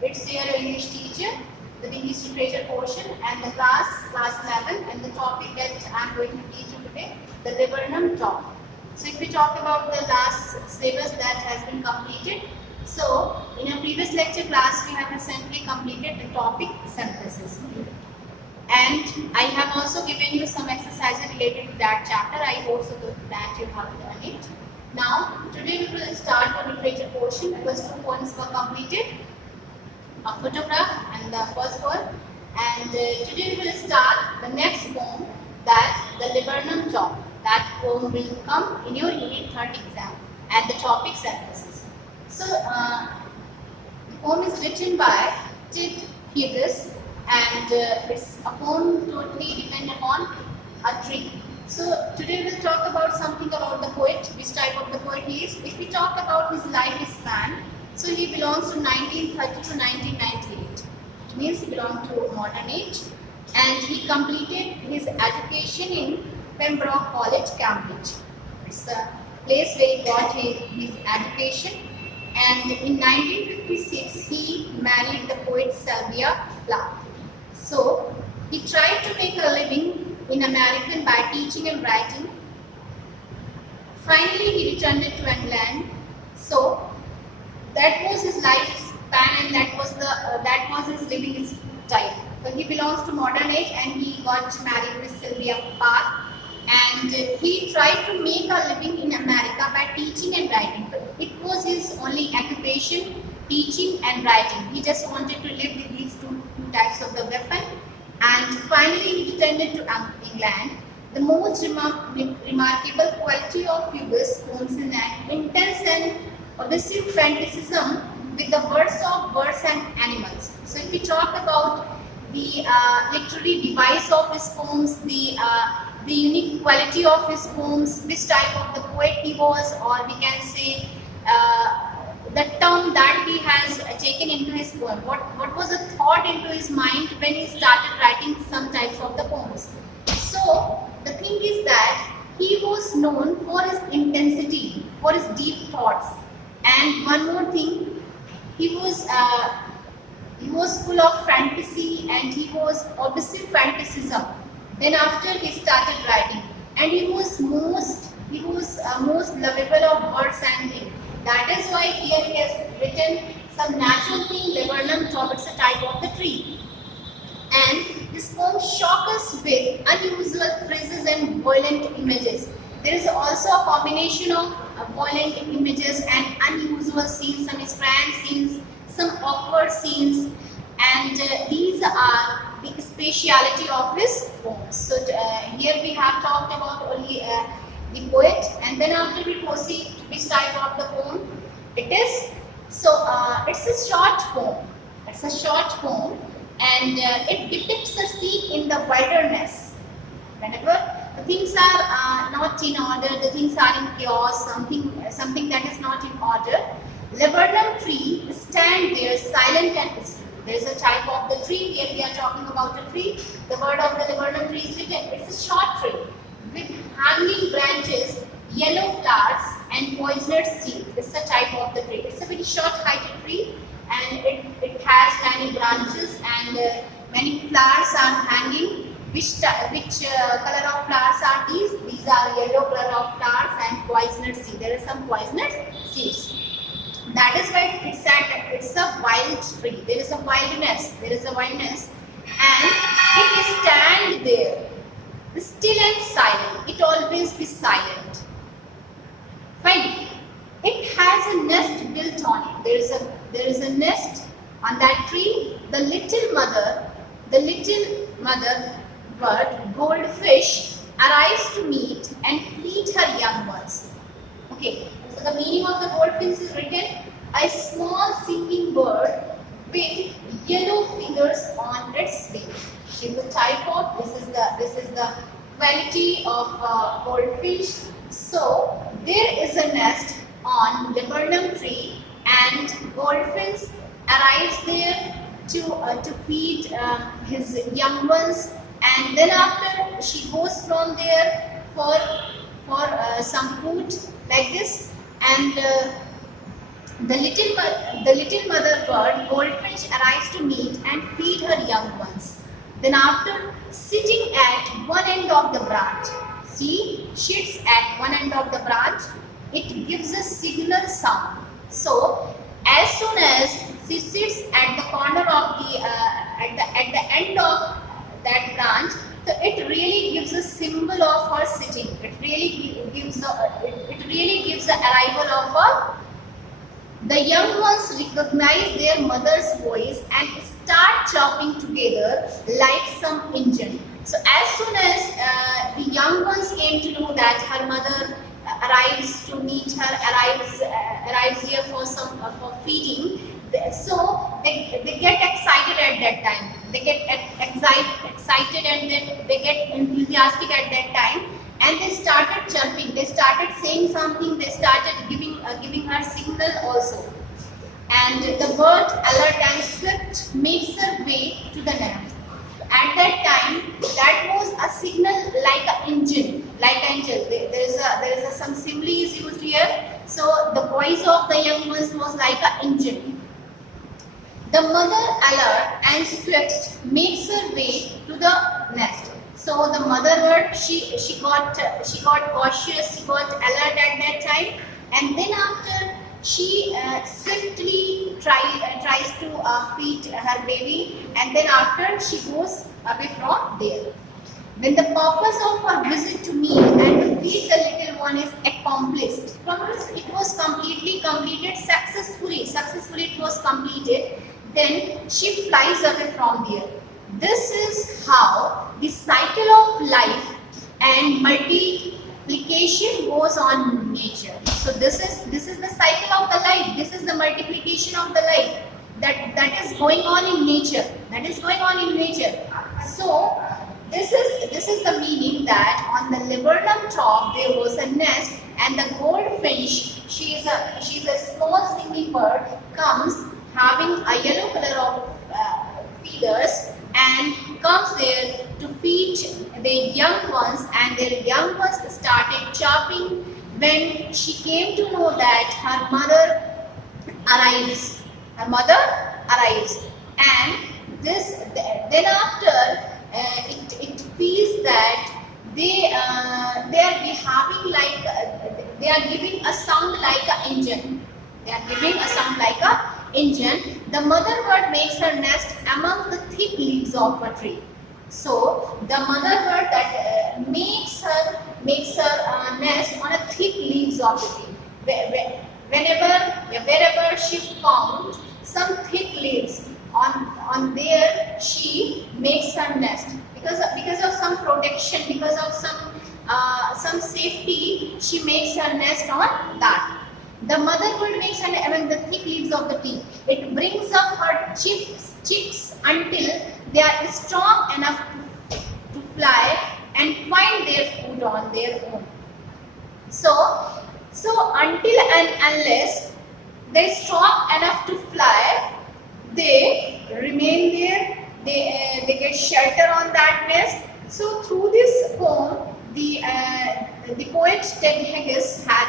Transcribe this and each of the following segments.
It's your English teacher, the English literature portion, and the class 11, and the topic that I'm going to teach you today, the Viburnum topic. So if we talk about the last syllabus that has been completed, so in a previous lecture class we have recently completed the topic synthesis. And I have also given you some exercises related to that chapter. I hope so that you have done it. Now, today we will start the literature portion because 2 points were completed, a photograph and the first one. And today we will start the next poem, that the Viburnum topic. That poem will come in your Unit 3rd exam and the topic synthesis. So, the poem is written by Ted Hughes, and it's a poem totally dependent upon a tree. So today we'll talk about something about the poet, which type of the poet he is. If we talk about his lifespan, so he belongs to 1930 to 1998. It means he belongs to modern age, and he completed his education in Pembroke College, Cambridge. It's a place where he got his education. And in 1956 he married the poet Sylvia Plath. So he tried to make a living in America by teaching and writing. Finally he returned to England. So that was his lifespan, and that was his living style. So he belongs to modern age, and he got married with Sylvia Plath. And he tried to make a living in America by teaching and writing. But it was his only occupation, teaching and writing. He just wanted to live with these two types of the weapon. And finally he returned to England. The most remarkable quality of Hughes' poems is an intense and obsessive fantasism with the words of birds and animals. So if we talk about the literary device of his poems, the unique quality of his poems, which type of the poet he was, or we can say the term that he has taken into his poem. What was the thought into his mind when he started writing some types of the poems. So the thing is that he was known for his intensity, for his deep thoughts, and one more thing, he was full of fantasy, and he was obsessive fantasism. Then after he started writing, and he was most lovable of birds and things. That is why here he has written some natural thing, Viburnum topic, a type of the tree. And this poem shocks us with unusual phrases and violent images. There is also a combination of violent images and unusual scenes, some strange scenes, some awkward scenes, and these are the speciality of his poems. So here we have talked about only the poet, and then after we proceed which type of the poem it is. So it's a short poem. It's a short poem, and it depicts a scene in the wilderness. Whenever the things are not in order, the things are in chaos, something that is not in order, Viburnum tree stand there silent and peaceful. There is a type of the tree. Here we are talking about a tree. The word of the Viburnum tree is written. It's a short tree with hanging branches, yellow flowers, and poisonous seeds. It's a type of the tree. It's a very short-heighted tree, and it has many branches, and many flowers are hanging. Which color of flowers are these? These are yellow color of flowers and poisonous seeds. There are some poisonous seeds. That is why it's a wild tree. There is a wildness. And it stand there, still and silent. It always be silent. Fine. It has a nest built on it. There is a nest on that tree. The little mother bird, goldfish, arrives to meet and feed her young ones. Okay. So the meaning of the goldfinch is written: a small singing bird with yellow feathers on its wing. She is a type of, this is the quality of goldfish. So there is a nest on Viburnum tree, and goldfinch arrives there to feed his young ones, and then after she goes from there for some food like this, and The little mother bird goldfinch arrives to meet and feed her young ones. Then after sitting at one end of the branch, see, sits at one end of the branch, it gives a signal sound. So as soon as she sits at the corner of the at the end of that branch, so it really gives a symbol of her sitting. It really gives it really gives the arrival of her. The young ones recognize their mother's voice and start chopping together like some engine. So as soon as the young ones came to know that her mother arrives to meet her, arrives here for some for feeding, so they get excited at that time. They get excited and then they get enthusiastic at that time, and they started chirping, they started saying something, they started giving her signal also. And the bird alert and swift makes her way to the nest. At that time, that was a signal like an engine, there is some simile is used here. So the voice of the young ones was like an engine. The mother alert and swift makes her way to the nest. So the mother bird, she got cautious, she got alert at that time, and then after she swiftly tries to feed her baby, and then after she goes away from there. When the purpose of her visit to meet and to feed the little one is accomplished, it was completed successfully. Successfully it was completed. Then she flies away from there. This is how the cycle of life and multiplication goes on in nature. So this is the cycle of the life. This is the multiplication of the life that is going on in nature. That is going on in nature. So this is the meaning that on the laburnum top there was a nest, and the goldfinch, she's a small singing bird, comes having a yellow color of feathers and comes there to feed their young ones, and their young ones started chirping when she came to know that her mother arrives. Her mother arrives, and this then after it feels that they are having like they are giving a sound like an engine. They are giving a sound like a engine. The mother bird makes her nest among the thick leaves of a tree. So the mother bird that makes her nest on a thick leaves of the tree. Wherever she found some thick leaves on there, she makes her nest because of some protection, because of some safety. She makes her nest on that. The mother bird makes an among the thick leaves of the tree. It brings up her chicks until they are strong enough to fly and find their food on their own. So until and unless they are strong enough to fly, they remain there. They get shelter on that nest. So through this poem, the poet Ted Higgins had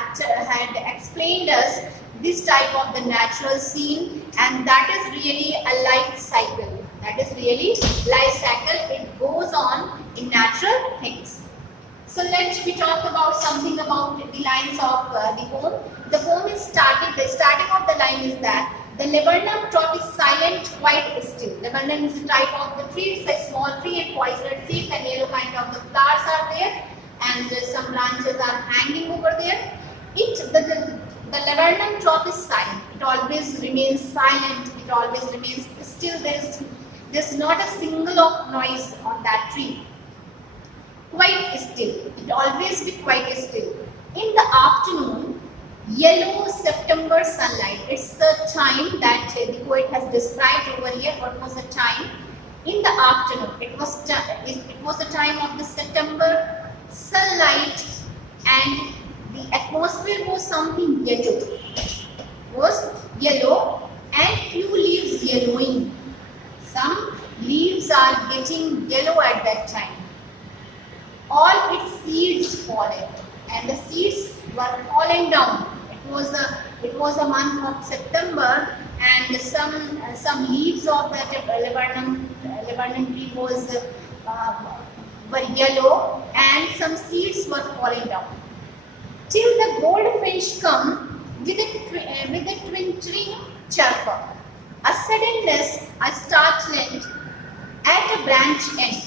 explained us this type of the natural scene, and that is really a life cycle. That is really life cycle. It goes on in natural things. So let's we talk about something about the lines of the poem. The poem is started. The starting of the line is that the laburnum top is silent, quite still. Laburnum is a type of the tree. It's a small tree and poisoned seeds and yellow kind of the flowers are there, and some branches are hanging over there. The laburnum top is silent. It always remains silent. It always remains still. There's not a single of noise on that tree. Quite still. It always be quite still. In the afternoon, yellow September sunlight. It's the time that the poet has described over here. What was the time? In the afternoon, it was the time of the September sunlight, and the atmosphere was something yellow. Was yellow, and few leaves yellowing. Some leaves are getting yellow at that time. All its seeds fallen, and the seeds were falling down. It was It was a month of September, and some leaves of that laburnum tree were yellow, and some seeds were falling down. Till the goldfinch come with a twinkling chirper, a suddenness, a startling at a branch end,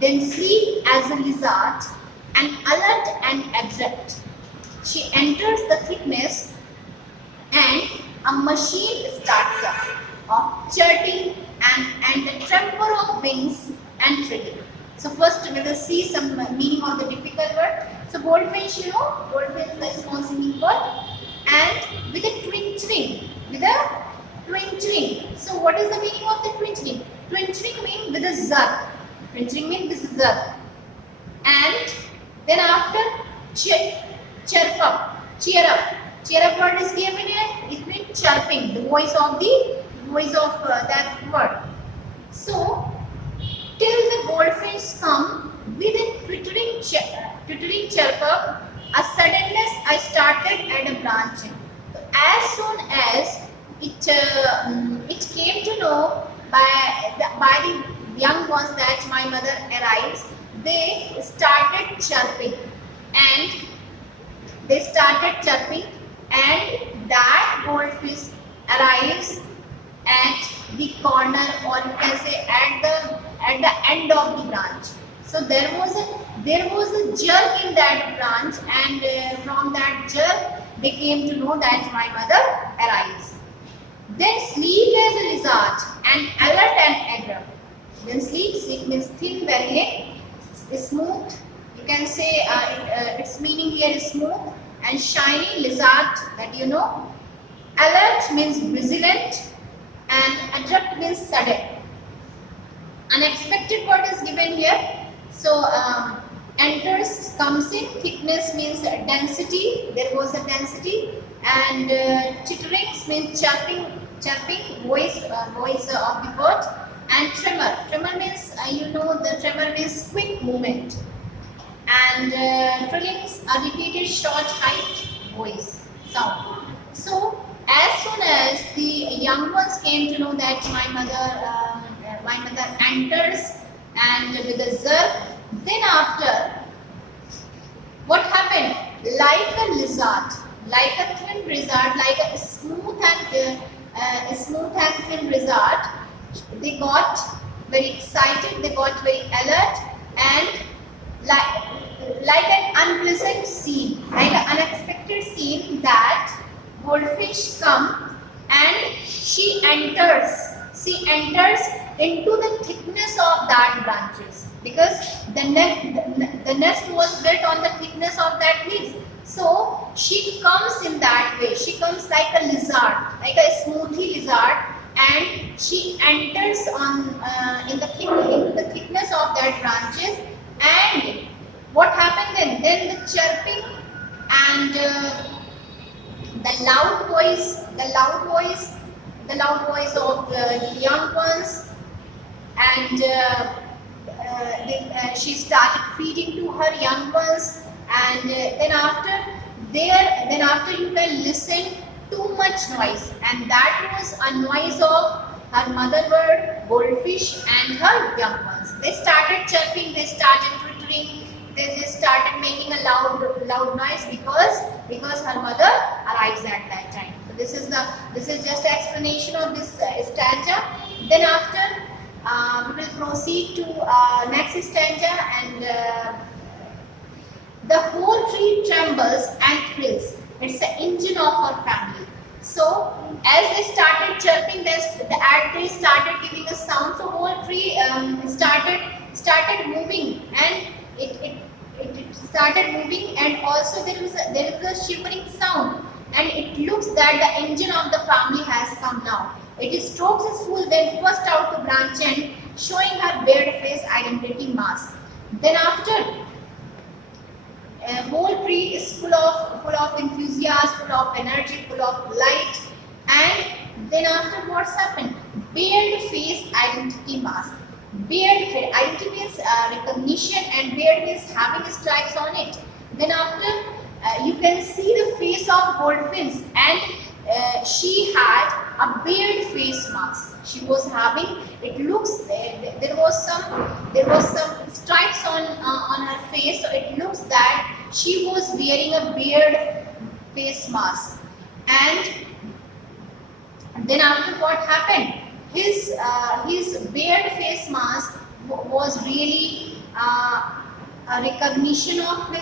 then sleep as a lizard, and alert and abrupt. She enters the thickness, and a machine starts up of chirping and the tremor of wings and tripping. So first we will see some meaning of the difficult word. So goldfinch, goldfinch is a small singing bird, and with a twinkling, So what is the meaning of the twinkling? Twinkling means with a zar. Twinkling means with a zar. And then after cheer up. Cheer up word is given here. It means chirping, the voice of that word. So till the goldfinch come with a twittering chirp, a suddenness I started at a branching. So as soon as it came to know by the young ones that my mother arrives, they started chirping, and that goldfish arrives at the corner, or you can say at the end of the branch. So there was a jerk in that branch, and from that jerk they came to know that my mother arrives. Then sleep as a lizard, and alert and aggressive. Then sleep means thin, very smooth. You can say its meaning here is smooth, and shiny, lizard, that you know. Alert means vigilant, and abrupt means sudden. Unexpected word is given here. So enters, comes in. Thickness means density. There was a density, and chitterings means chirping voice of the bird. And tremor means the tremor means quick movement, and trillings are repeated short height voice sound. So as soon as the young ones came to know that my mother enters, and with a jerk, then after what happened? Like a lizard, like a thin lizard, like a smooth and thin lizard, they got very excited, they got very alert, and like an unpleasant scene, like an unexpected scene, that goldfish come, and she enters into the thickness of that branches, because the nest was built on the thickness of that leaves. So she comes in that way. She comes like a lizard, like a smoothie lizard, and she enters into the thickness of that branches. And what happened then? Then the chirping and the loud voice of the young ones, and she started feeding to her young ones, and then after you can listen too much noise, and that was a noise of her mother bird, goldfish, and her young ones. They started chirping, they started twittering, they just started making a loud noise because her mother arrives at that time. So this is just an explanation of this stanza. Then after we will proceed to next stanza, and the whole tree trembles and thrills. It's the engine of our family. So as they started chirping, they started giving a sound. So whole tree started moving, and it started moving, and also there is a shivering sound, and it looks that the engine of the family has come now. It strokes its wool, then first out to branch end, showing her bared face identity mask. Then after, whole tree is full of enthusiasm, full of energy, full of light, and then after what's happened? Bared face identity mask. Bared face identity means recognition, and bared means having stripes on it. Then after you can see the face of Goldfinch, and she had a beard face mask. She was having. It looks there was some stripes on her face, so it looks that she was wearing a beard face mask. And then after what happened? His beard face mask was really a recognition of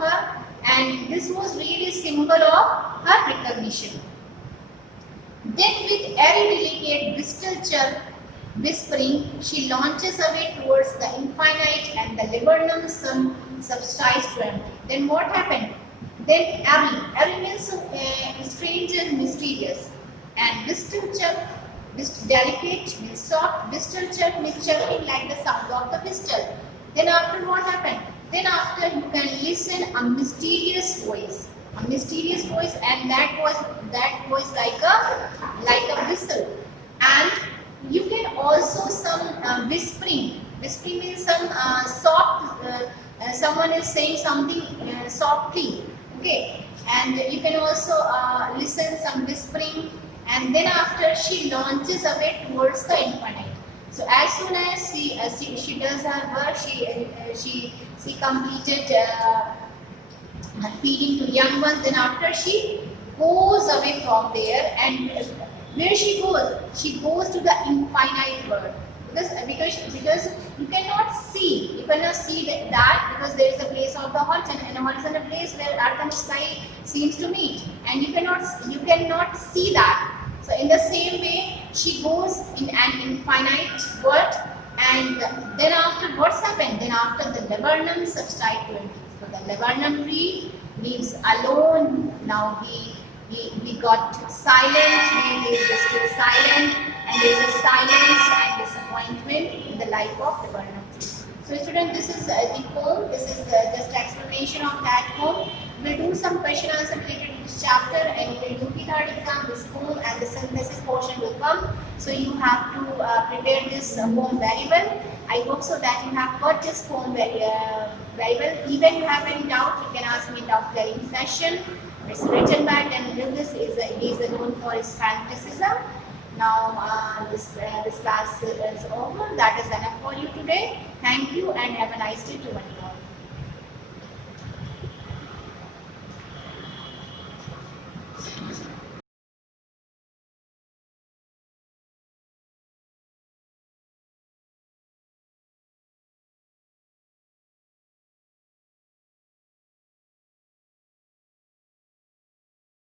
her, and this was really symbol of her recognition. Then with airy delicate whistle chirp whispering, she launches away towards the infinite, and the laburnum sun subsides to empty. Then what happened? Then airy means strange and mysterious, and whistle chirp, delicate means soft, whistle chirp means chirping like the sound of the whistle. Then after what happened? Then after you can listen a mysterious voice, and that voice like a whistle. And you can also some whispering. Whispering means some soft. Someone is saying something softly. Okay, and you can also listen some whispering. And then after she launches away towards the infinite. So as soon as she does her work, she completed her feeding to young ones. Then after she goes away from there, and where she goes? She goes to the infinite world, because you cannot see that, because there is a place of the horizon, and a horizon a place where earth and sky seems to meet, and you cannot see that. So in the same way, she goes in an infinite world, and then after what's happened? Then after the laburnum subside to empty. So the laburnum tree leaves alone. Now we got silent. He is still silent, and there is a silence and disappointment in the life of laburnum tree. So student, this is the poem. This is just explanation of that poem. We'll do some question answer related to this chapter, and in the UP third exam, this poem and the synthesis portion will come. So you have to prepare this poem very well. I hope so that you have got this poem very well. Even you have any doubt, you can ask me in doubt clearing session. It's written by Dan Willis. He is known for his fantasism. Now this class is over. That is enough for you today. Thank you and have a nice day to everyone.